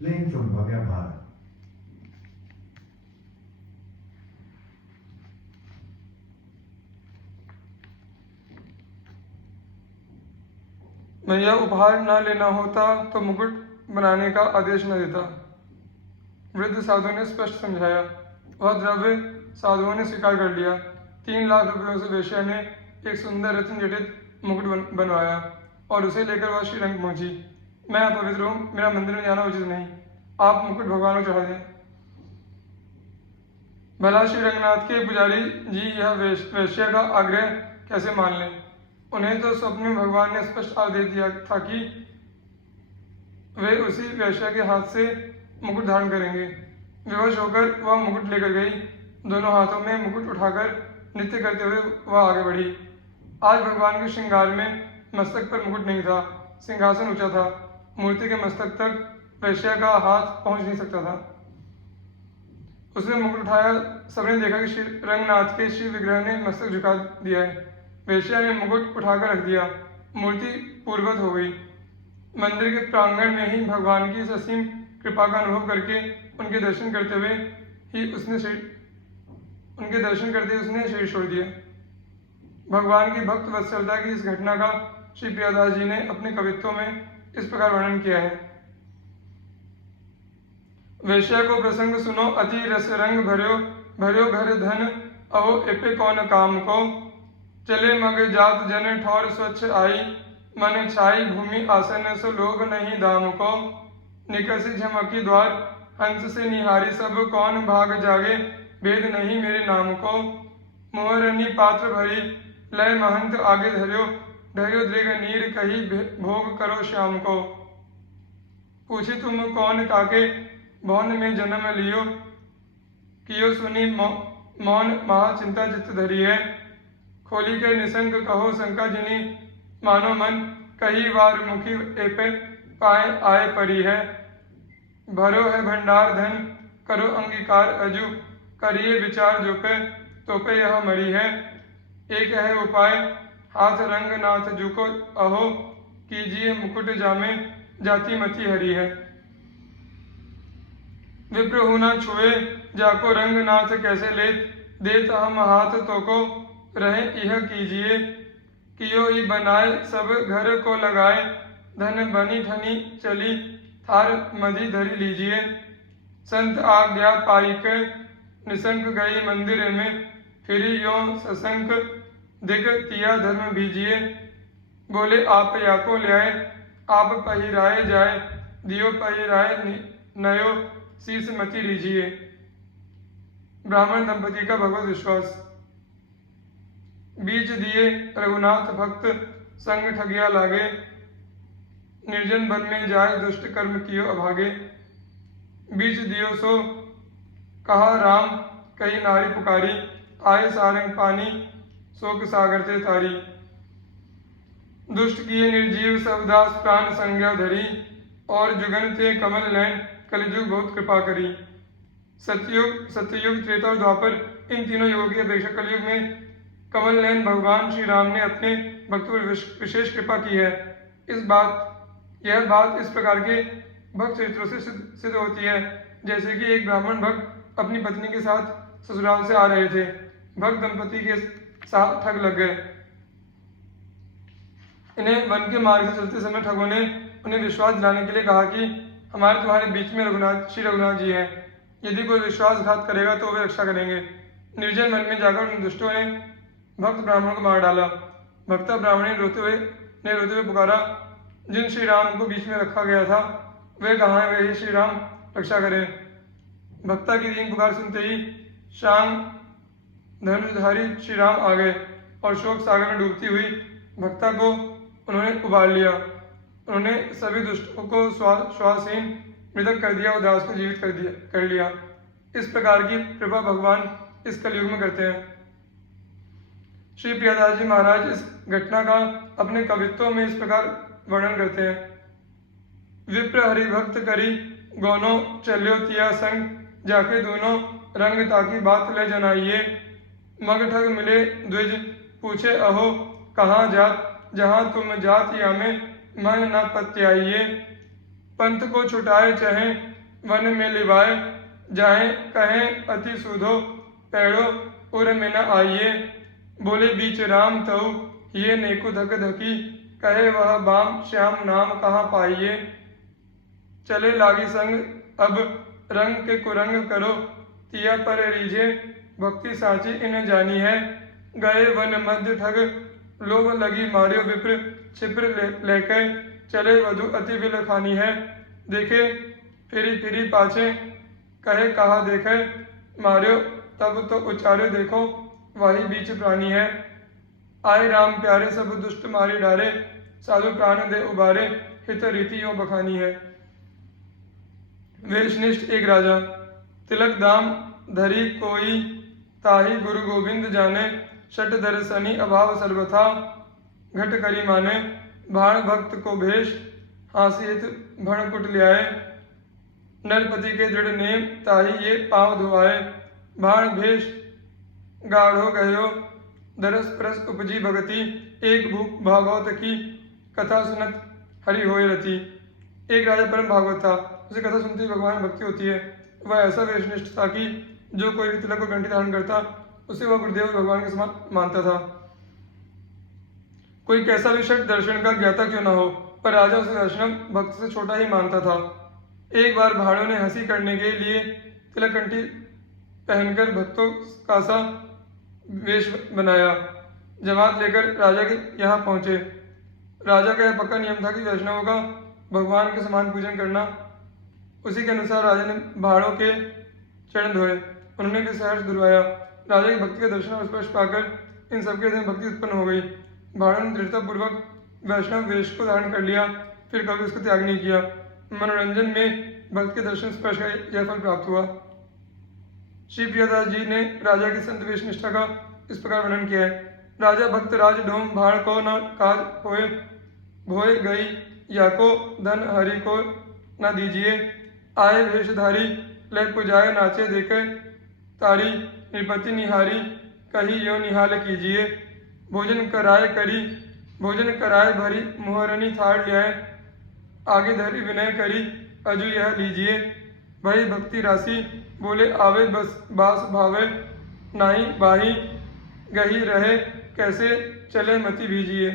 另種個嘅話。मैं यह उपहार न लेना होता तो मुकुट बनाने का आदेश न देता। वृद्ध साधु ने स्पष्ट समझाया। वह द्रव्य साधुओं ने स्वीकार कर लिया। 3 लाख रुपयों से वेश्या ने एक सुंदर रत्न जटित मुकुट बनवाया और उसे लेकर वह श्रीरंग पहुंची। मैं अपवित्र हूँ, मेरा मंदिर में जाना उचित नहीं, आप मुकुट भगवान को चढ़ा दें। भला श्री रंगनाथ के पुजारी जी यह वेश्या का आग्रह कैसे मान लें। उन्हें तो स्वप्न में भगवान ने स्पष्ट आदेश दिया था कि वे उसी वेश्या के हाथ से मुकुट धारण करेंगे। विवश होकर वह मुकुट लेकर गई। दोनों हाथों में मुकुट उठाकर नृत्य करते हुए वह आगे बढ़ी। आज भगवान के श्रृंगार में मस्तक पर मुकुट नहीं था, सिंहासन ऊंचा था। मूर्ति के मस्तक तक वेश्या का हाथ पहुंच नहीं सकता था। उसने मुकुट उठाया। सबने देखा कि श्री रंगनाथ के शिव विग्रह ने मस्तक झुका दिया है। वेश्या ने मुकुट उठाकर रख दिया। मूर्ति पूर्ववत हो गई। मंदिर के प्रांगण में ही भगवान की असीम कृपा का अनुभव करके उनके दर्शन करते ही उसने शरीर छोड़ दिया। भगवान की भक्त वत्सलता की इस घटना का श्री प्रियादास जी ने अपने कवित्वों में इस प्रकार वर्णन किया है। वेश्या को प्रसंग सुनो अति रस रंग भर्यो घर धन अहो एपे कौन काम को। चले मग जात जन ठौर स्वच्छ आई मन छाई भूमि आसन सो लोभ नहीं दाम को। निकसी झमकी द्वार हंस से निहारी सब कौन भाग जागे भेद नहीं मेरे नाम को। मोहरनी पात्र भरी लय महंत आगे धर्यो ढर्यो दृग नीर कही भोग करो श्याम को। पूछी तुम कौन काके भवन में जन्म लियो कियो सुनी मौन महा चिंता चित्त धरी है। खोली के निसंग कहो शंका जिनी मानो मन कही वार मुखी एपे पाए आए परी है। भरो है भंडार धन करो अंगीकार अजू करिए विचार जो पे तो पे यह मरी है। एक है उपाय हाथ रंग नाथ जुको अहो कीजिए मुकुट जामे जाति मति हरी है। विप्र होना छुए जाको रंग नाथ कैसे ले देत हम हाथ तो को रहे यह कीजिए। कियो ही बनाए सब घर को लगाए धन बनी ठनी चली थार मधि धरी लीजिए। संत आज्ञा पाई के निसंक गई मंदिर में फिरी यो ससंक दिग तिया धर्म बीजिए। बोले आप याको ल्याए आप पहिराए जाए दियो पहिराए नयो शीस मति लीजिए। ब्राह्मण दंपति का भगवत विश्वास। बीज दिए रघुनाथ भक्त संग ठगिया लागे निर्जन वन में जाए दुष्ट कर्म कियो अभागे। बीज दियो सो कहा राम कही नारी पुकारी आए सारंग पानी शोक सागर ते तारी। दुष्ट किए निर्जीव सबदास प्राण संज्ञा धरी और जुगन ते कमल नयन कलयुग बहुत कृपा करी। सत्ययुग त्रेता और द्वापर इन तीनों युगों की अपेक्षा कलयुग में कमल नयन भगवान श्री राम ने अपने भक्तों पर विशेष कृपा की है। यह बात इस प्रकार के भक्त चरित्रों से सिद्ध होती है जैसे कि एक ब्राह्मण भक्त अपनी पत्नी के साथ ससुराल से आ रहे थे। भक्त दंपति के साथ ठग लग गए। इन्हें वन के मार्ग से चलते समय ठगों ने उन्हें विश्वास दिलाने के लिए कहा कि हमारे तुम्हारे बीच में श्री रघुनाथ जी हैं। यदि कोई विश्वासघात करेगा तो वे रक्षा करेंगे। निर्जन वन में जाकर उन दुष्टों ने भक्त ब्राह्मण को मार डाला। भक्ता ब्राह्मण ने रोते हुए पुकारा जिन श्री राम को बीच में रखा गया था वे कहाँ हैं, वे ही श्री राम रक्षा करें। भक्ता की दीन पुकार सुनते ही शांग धनुषधारी श्री राम आ गए और शोक सागर में डूबती हुई भक्ता को उन्होंने उबाल लिया। उन्होंने सभी दुष्टों को श्वासहीन मृतक कर दिया और दास को जीवित कर लिया। इस प्रकार की कृपा भगवान इस कलयुग में करते हैं। श्री प्रियादास जी महाराज इस घटना का अपने कवित्वों में इस प्रकार वर्णन करते हैं। विप्र हरिभक्त करी गौनो चल्यो तिया संग जाके दोनों रंग ताकि बात ले जनाइए। मग ठग मिले द्विज पूछे अहो कहाँ जात जहाँ तुम जात या में मन न पत्याइए। पंथ को छुटाए चहे वन में लिवाए, जाए कहें अति सुधो पैड़ो उर में न आइए। बोले बीच राम तऊ ये नेकु धक धकी, कहे वह बाम श्याम नाम कहाँ पाइए। चले लागी संग अब रंग के कुरंग करो, तिया पर रीझे भक्ति साची इन जानी है। गए वन मध्य ठग लोभ लगी मार्यो विप्र, छिप्र लेके चले वधु अति विल खानी है। देखे फिरी फिरी पाछे, कहे कहा देखे मार्यो, तब तो उचार्यो देखो वही बीच प्राणी है। आए राम प्यारे सब दुष्ट मारी डारे, साधु प्राण दे उबारे, हित रीति यो बखानी है। वेशनिष्ठ एक राजा, तिलक दाम धरी कोई, ताही गुरु गोविंद जाने, शट दर्शनी अभाव सर्वथा, घट करी माने, भाण भक्त को भेष, हासी हित भण कुट लियाए। नरपति के दृढ़ नेम, ताही ये पाँव धुआए, भाण भेष गाढ़ो गयो, दरस परस उपजी भगति, एक भूख भागवत की, कथा सुनत हरि होय रति। एक राजा परम भागवत था, उसे कथा सुनते ही भगवान में भक्ति होती है। वह ऐसा वेशनिष्ठ था कि जो कोई भी तिलक और घंटी धारण करता उसे वह गुरुदेव भगवान के समान मानता था। कोई कैसा भी शठ दर्शन का ज्ञाता क्यों न हो, पर राजा उसे वैष्णव भक्त से छोटा ही मानता था। एक बार भाड़ों ने हंसी करने के लिए तिलक घंटी पहनकर भक्तों का सा वेश बनाया। जमात लेकर राजा के यहाँ पहुंचे। राजा का यह पक्का नियम था कि वैष्णवों का भगवान के समान पूजन करना। उसी के अनुसार राजा ने भाड़ों के चरण धोए, उन्होंने भी सहर्ष दुर्वाया। राजा की भक्ति का दर्शन और स्पर्श पाकर इन सबके हृदय में भक्ति उत्पन्न हो गई। भाड़ों ने दृढ़तापूर्वक वैष्णव वेश को धारण कर लिया, फिर कभी उसको त्याग नहीं किया। मनोरंजन में भक्त के दर्शन स्पर्श का यह फल प्राप्त हुआ। श्री प्रियदास जी ने राजा की संत वेश निष्ठा का इस प्रकार वर्णन किया है। राजा भक्त राज ढोम भाड़ को न काज होए, भोए गई या को धन हरि को न दीजिए। आए वेशधारी लय पुजाए नाचे देखे तारी, निपति निहारी कही यो निहाल कीजिए। भोजन कराए भरी मुहरनी थाड़ लियाए, आगे धरी विनय करी अजु यह लीजिए। भई भक्ति राशि बोले आवे बस बास भावे, नाही बाही गही रहे कैसे चले मति भीजिए।